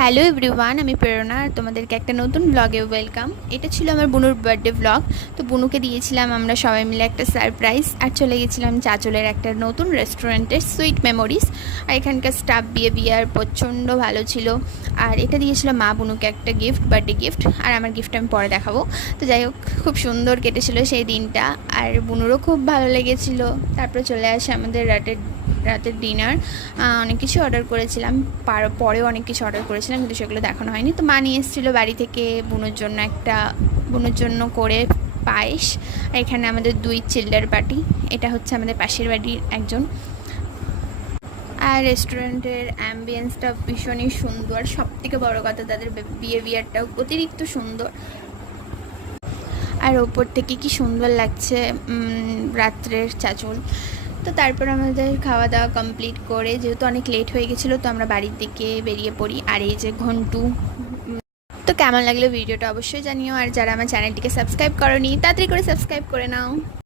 Hello everyone, আমি প্রেরণা আর তোমাদেরকে একটা নতুন ব্লগে ওয়েলকাম। এটা ছিল আমার বুনুর বার্থডে ব্লগ। তো বুনুকে দিয়েছিলাম আমরা সবাই মিলে একটা সারপ্রাইজ, আর চলে গেছিলাম চাঁচলের একটা নতুন রেস্টুরেন্টের সুইট মেমোরিজ। আর এখানকার স্টাফ বিহেভিয়ার প্রচণ্ড ভালো ছিল। আর এটা দিয়েছিল মা বুনুকে একটা গিফট, বার্থডে গিফট। আর আমার গিফট আমি পরে দেখাবো। তো যাই হোক, খুব সুন্দর কেটেছিল সেই দিনটা, আর বুনুরও খুব ভালো লেগেছিলো। তারপরে চলে আসে আমাদের রাতের ডিনার। অনেক কিছু অর্ডার করেছিলাম, পরেও অনেক কিছু অর্ডার করেছিলাম, কিন্তু সেগুলো দেখানো হয়নি। তো মা নিয়ে এসেছিলো বাড়ি থেকে বুনুর জন্য করে পায়েস। আর এখানে আমাদের 2 চিল্ডার পার্টি। এটা হচ্ছে আমাদের পাশের বাড়ির একজন। আর রেস্টুরেন্টের অ্যাম্বিয়েন্সটা ভীষণই সুন্দর। সবথেকে বড় কথা, তাদের বিহেভিয়ারটাও অতিরিক্ত সুন্দর। আর ওপর থেকে কি সুন্দর লাগছে রাত্রের চাঁচল। তো তারপর আমাদের খাওয়া দাওয়া কমপ্লিট করে, যেহেতু অনেক লেট হয়ে গেছিলো, তো আমরা বাড়ির দিকে বেরিয়ে পড়ি। আর এই যে ঘন্টু। তো কেমন লাগলো ভিডিওটা অবশ্যই জানিও। আর যারা আমার চ্যানেলটিকে সাবস্ক্রাইব করোনি, তাড়াতাড়ি করে সাবস্ক্রাইব করে নাও।